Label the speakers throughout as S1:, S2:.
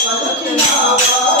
S1: Sakinava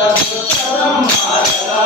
S1: సత్సరం మారదా